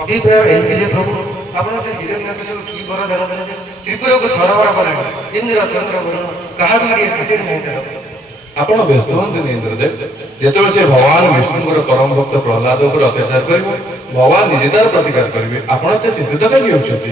अभिप्राय है कि प्रभु आपण से हिरण्यकशिपु की वरदान देले जे त्रिपुरा को छरवरा कलानी इंद्र चंद्र वरुण कहा भी खातिर नहीं तर ଆପଣ ବ୍ୟସ୍ତ ହୁଅନ୍ତୁନି ଇନ୍ଦ୍ରଦେବ। ଯେତେବେଳେ ସେ ଭଗବାନ ବିଷ୍ଣୁଙ୍କର ପରମ ଭକ୍ତ ପ୍ରହ୍ଲାଦ ଉପରେ ଅତ୍ୟାଚାର କରିବ ଭଗବାନ ନିଜେ ତାର ପ୍ରତିକାର କରିବେ। ଆପଣ ଏତେ ଚିନ୍ତିତ କାହିଁକି ହେଉଛନ୍ତି?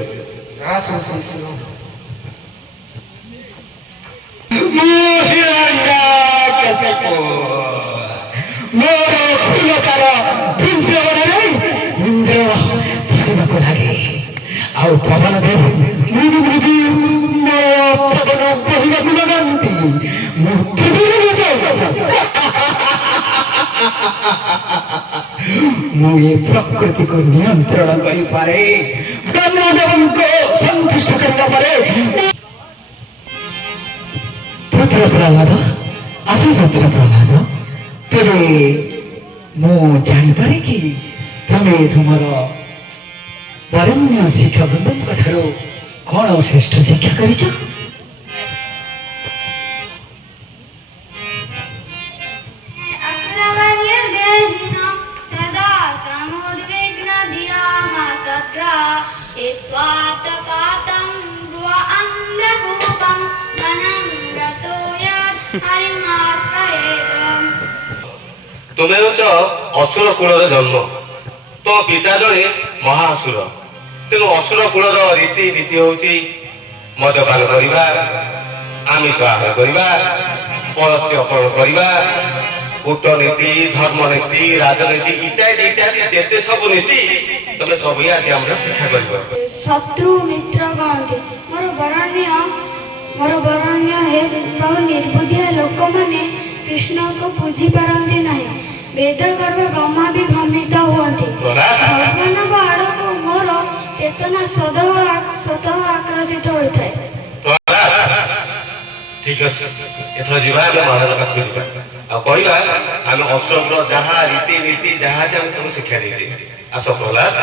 ଆଉ ପବନ ଦେବ ମୃଦୁ ମୃଦୁ ପବନ ବହିବାକୁ ଲଗାନ୍ତି ମୁଁ ଏ ପ୍ରକୃତିକୁ ନିୟନ୍ତ୍ରଣ କରିପାରେ ବ୍ରହ୍ମଦେବଙ୍କୁ ସନ୍ତୁଷ୍ଟ କରିବା ପରେ। ପୁତ୍ର ପ୍ରହ୍ଲାଦ ଆସ ପୁତ୍ର ପ୍ରହ୍ଲାଦ ତେବେ ମୁଁ ଜାଣିପାରେ କି ତମେ ତୁମର ବରେଣ୍ୟ ଶିକ୍ଷକଙ୍କ ଠାରୁ କଣ ଶ୍ରେଷ୍ଠ ଶିକ୍ଷା କରିଛ? ତୁମେ ହେଉଛ ଅସୁର କୂଳରେ ଜନ୍ମ। ତୋ ପିତା ଜଣେ ମହାସୁର। ତେଣୁ ଅସୁର କୂଳର ରୀତିନୀତି ହେଉଛି ମଦ୍ୟପାନ କରିବା, ଆମିଷ ଆହାର କରିବା, ପରସ୍ୟ ଅପହରଣ କରିବା, କୂଟନୀତି, ଧର୍ମନୀତି, ରାଜନୀତି ଇତ୍ୟାଦି ଇତ୍ୟାଦି ଯେତେ ସବୁ ନୀତି ତମେ ସବୁ ଆଜି ଆମର ଶିକ୍ଷା କରିବ। ଶତ୍ରୁ ମିତ୍ର କହନ୍ତି ମୋର ବରଣ୍ୟ ହେ ପ୍ରଭୁ ନିର୍ବୁଦ୍ଧିଆ ଲୋକମାନେ କୃଷ୍ଣକୁ ବୁଝିପାରନ୍ତି ନାହିଁ। ବେଦ ଗର୍ଭ ବ୍ରହ୍ମା ବି ଭ୍ରମିତ ହୁଅନ୍ତି। ଭଗବାନଙ୍କ ଆଡ଼କୁ ମୋର ଚେତନା ସ୍ୱତଃ ଆକର୍ଷିତ ହୋଇଥାଏ। ଠିକ ଅଛି, ଏଥର ଯିବା ଆମେ ମହାରାଜ ପାଖକୁ ଯିବା ଆଉ କହିବା ଆମେ ଅସୁରର ଯାହା ରୀତିନୀତି ଯାହା ଅଛି ଆମେ ତାଙ୍କୁ ଶିକ୍ଷା ଦେଇଛେ। ଆସ ପ୍ରହ୍ଲାଦ।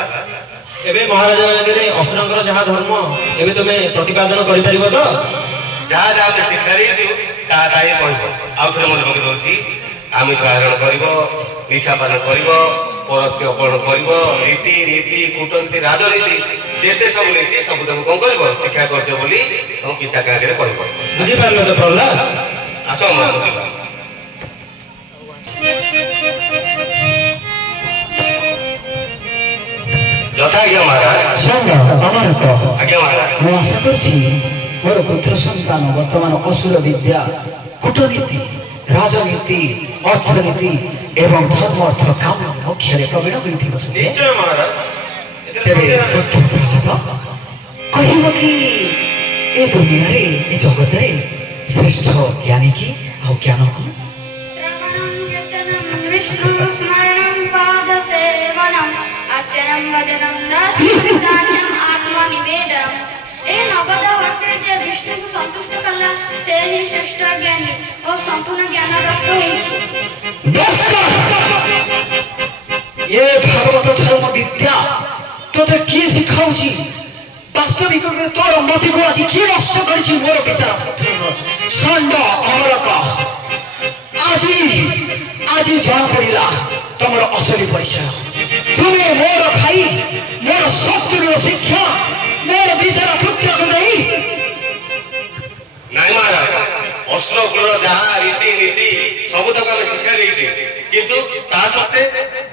ଏବେ ମହାରାଜ ଆଗରେ ଅସୁରଙ୍କର ଯାହା ଧର୍ମ ଏବେ ତୁମେ ପ୍ରତିପାଦନ କରିପାରିବ ତ? ଯାହା ଯାହା ଆମେ ଶିକ୍ଷା ଦେଇଛୁ ତାହା ତାହା କହିବ। ଆଉ ଥରେ ମନେ ପକେଇ ଦଉଛି, ଆମିଷ ଆହରଣ କରିବ, ନିଶାପାନ କରିବ, ପରସ୍ୟ ଅପହରଣ କରିବ, ରୀତିନୀତି, କୂଟନୀତି, ରାଜନୀତି ଯେତେ ସବୁ ନୀତି ସବୁ ତମେ କଣ କରିବ ଶିକ୍ଷା କରିଛ ବୋଲି ତମ ପିତାଙ୍କ ଆଗରେ କହିବ। ବୁଝିପାରିଲ ତ ପ୍ରହ୍ଲାଦ? ଆସ ମା ବୁଝିବା। ଯଥା ଆଜ୍ଞା ମହାରାଜ। ଆଜ୍ଞା ମହାରାଜ। ମୁଁ ଆଶା କରୁଛି ମୋର ପୁତ୍ର ସନ୍ତାନ ବର୍ତ୍ତମାନ ଅସୁର ବିଦ୍ୟା, କୂଟନୀତି, ରାଜନୀତି, ଅର୍ଥନୀତି ଏବଂ ଧର୍ମ ଅର୍ଥ କାମ ମୋକ୍ଷରେ ପ୍ରବୀଣ ହୋଇଥିବ। ନିଶ୍ଚୟ ମହାରାଜ। ତେବେ ପୁତ୍ର ପ୍ରହ୍ଲାଦ କହିବ କି ଏ ଦୁନିଆରେ ଏ ଜଗତରେ ଶ୍ରେଷ୍ଠ ଜ୍ଞାନୀ କି ଆଉ ଜ୍ଞାନ କଣ? ଶ୍ରବଣଂ କୀର୍ତ୍ତନଂ ବିଷ୍ଣୁ ସ୍ମరణଂ ପାଦ ସେବନଂ अर्चनम वदनम दास्यम आत्मनिवेदनम। ए नवद वाक्य जे विष्णु को संतुष्ट कला से ही श्रेष्ठ ज्ञानी और संपूर्ण ज्ञान प्राप्त होइछि। ये भागवत धर्म विद्या तोते किए सिखाउछि? वास्तविक में तोर मति को आज किए नष्ट करिछि? मोर विचार षण्ड अमरक आज जना पड़िला तमर असली परिचय। तुम्हें मोर खाई मोर शत्रु शिक्षा मोर विचार पुत्रक नहीं। ନାଇଁ ମହାରାଜ, ଅସୁର କୂଳର ଯାହା ରୀତିନୀତି ସବୁ ତାକୁ ଆମେ ଶିକ୍ଷା ଦେଇଛେ, କିନ୍ତୁ ତା ସତ୍ତ୍ୱେ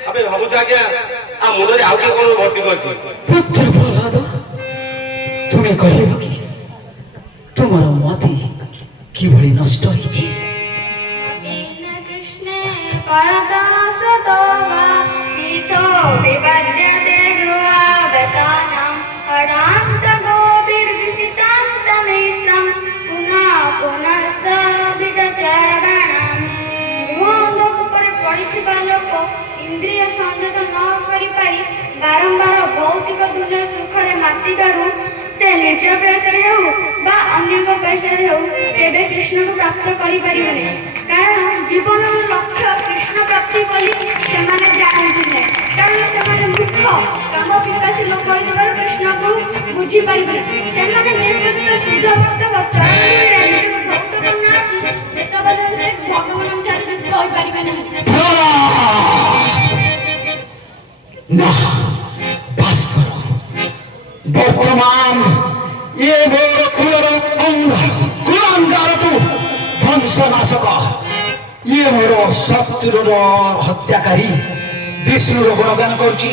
ଆମେ ଭାବୁଛୁ ଆଜ୍ଞା ଆ ମୁଣ୍ଡରେ ଆଉ କିଏ କଣ ଭର୍ତ୍ତି କରିଛି। ପୁତ୍ର ପ୍ରହ୍ଲାଦ ତୁମେ କହିବ କି ତୁମର ମତି କିଭଳି ନଷ୍ଟ ହେଇଛି? लोक इंद्रिय संयत न करि पारि बारंबार भौतिक दुनिया सुखरे मातिबारु से निज प्रयासरे हो बा अन्य को प्रयासरे हो केबे कृष्ण को प्राप्त करि परिबने। कारण जीवन लक्ष्य कृष्ण प्राप्ति बोली से माने जानନ୍ତି नै। कारण से माने मूर्ख काम विकासी लोक होइबारु कृष्ण को बुझी परिबने। से माने जेपति शुद्ध भक्त को चरण रे निज को भक्त करना कि जेतबले से भगवान ठारे युक्त होई परिबे नहीं। ना वास्तव ବର୍ତ୍ତମାନ ଏ ମୋର କୁଳର କୁଳାଙ୍ଗାର ତୁ ବଂଶନାଶକ, ଇଏ ମୋର ଶତ୍ରୁର ହତ୍ୟାକାରୀ ବିଷ୍ଣୁର ଗୁଣଗାନ କରୁଛି।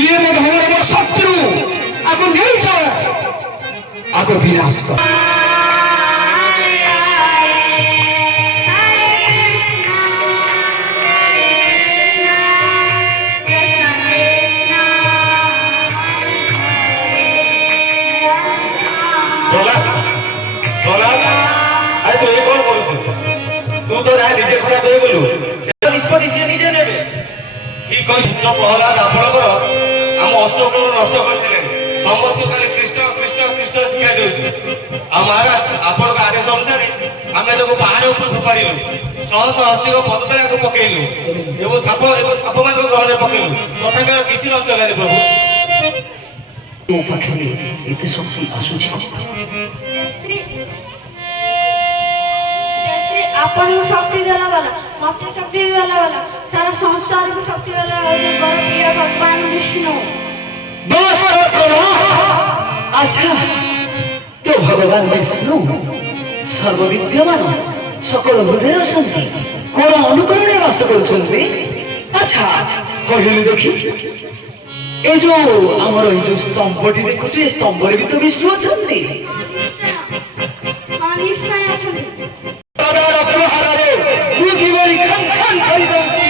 ଇଏ ମୋ ଧର୍ମର ମୋର ଶତ୍ରୁ, ଆକୁ ନେଇଯାଅ, ଆକୁ ବିନାଶ କର। ପ୍ରହ୍ଲାଦ, ପ୍ରହ୍ଲାଦ, ଆରେ ତୁ ଏ କଣ କରୁଛୁ? ତୁ ତ ଯାହା ନିଜେ ଖରାପ ହେଇଗଲୁ, ସେ ନିଷ୍ପତ୍ତି ସିଏ ନିଜେ ନେବେ। ଠିକ କହିଛୁ ପୁତ୍ର ପ୍ରହ୍ଲାଦ, ଆପଣଙ୍କର ଆମ ଅଶୋକକୁ ନଷ୍ଟ କରିସାରିଲେଣି। ସମସ୍ତଙ୍କୁ ଖାଲି କୃଷ୍ଣ କୃଷ୍ଣ କୃଷ୍ଣ ଶିକ୍ଷା ଦେଉଛୁ। ଆଉ ମହାରାଜ, ଆପଣଙ୍କ ଆଦେଶ ଅନୁସାରେ ଆମେ ତାକୁ ପାହାଡ଼ ଉପରୁ ଫୋପାଡ଼ିଲୁ, ଶହ ଶହ ହସ୍ତିଙ୍କ ପଦ ତଳେ ଆକୁ ପକେଇଲୁ ଏବଂ ସାପମାନଙ୍କ ଗ୍ରହଣରେ ପକେଇଲୁ, ତଥାପି ଆଉ କିଛି ନଷ୍ଟ ହେଲାନି ପ୍ରଭୁ। ମୋ ପାଖରେ ଏତେ ଶକ୍ତି ଆସୁଛି। ଜୟଶ୍ରୀ ଜୟଶ୍ରୀ ଆପଣଙ୍କୁ ଶକ୍ତି ଦେଲା ବାଲା, ମତେ ଶକ୍ତି ଦେଲା ବାଲା, ସାରା ସଂସାରକୁ ଶକ୍ତି ଦେଲା ହଉଛି ବଡ଼ ପ୍ରିୟ ଭଗବାନ ବିଷ୍ଣୁ। ଆଚ୍ଛା, ତ ଭଗବାନ ବିଷ୍ଣୁ ସର୍ବବିଦ୍ୟମାନ, সকল হৃদয় অশান্তি, কোন অনুকরণে বাস করছেন? আচ্ছা, କହିଲୁ ଦେଖି, ଏ ଯୋଉ ଆମର ଏଇ ଯୋଉ ସ୍ତମ୍ଭଟି ଦେଖୁଛୁ, ଏ ସ୍ତମ୍ଭରେ ବି ତ ବିଷ୍ଣୁ ଅଛନ୍ତି। ନିଶ୍ଚୟ, ହଁ ନିଶ୍ଚୟ ଅଛନ୍ତି। ତଦାର ପ୍ରହାରରେ ମୁଁ କିଭଳି ଖାନ ଖାନ କରିଦଉଛି।